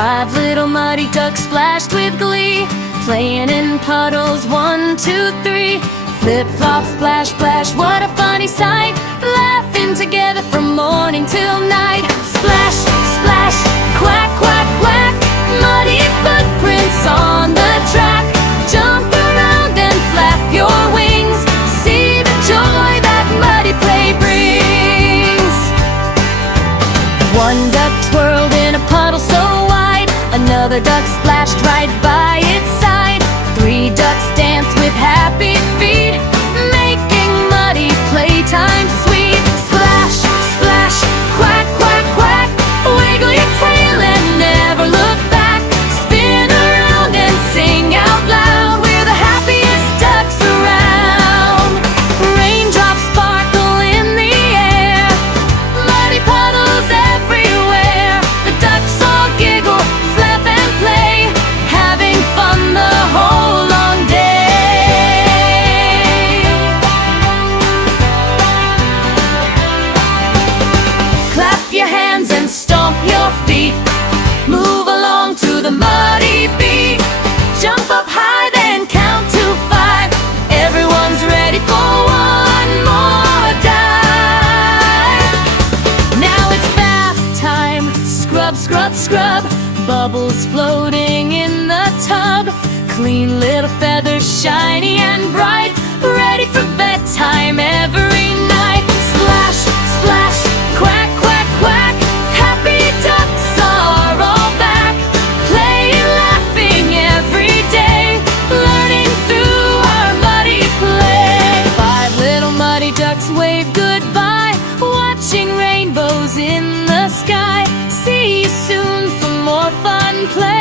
5 little muddy ducks splashed with glee, playing in puddles, 1, 2, 3. Flip, flop, splash, splash, what a funny sight, laughing together from morning till night. Splash, splash, quack, quack, quack, muddy footprints on the track. Jump around and flap your wings, see the joy that muddy play brings. 1 duck twirled in a puddle so wide, another duck splashed right by its side. 3 ducks danced with happy feet, making muddy playtime sweet. Splash, splash, quack, quack, quack, wiggle your tail and never look back. Spin around and sing out loud, we're the happiest ducks around. Raindrops sparkle in the air, muddy puddles everywhere. The ducks all giggle, flap and play, having fun the whole long day. Clap your hands and stomp your feet, move along to the muddy beat. Jump up high, then count to 5. Everyone's ready for one more dive. Now it's bath time. Scrub, scrub, scrub, bubbles floating in the tub. Clean little feathers, shiny and bright, ready for bedtime every night. Splash, splash, quack, quack, quack, happy ducks are all back. Playing, laughing every day, learning through our muddy play. 5 little muddy ducks wave goodbye, watching rainbows in the sky. See you soon for more fun play.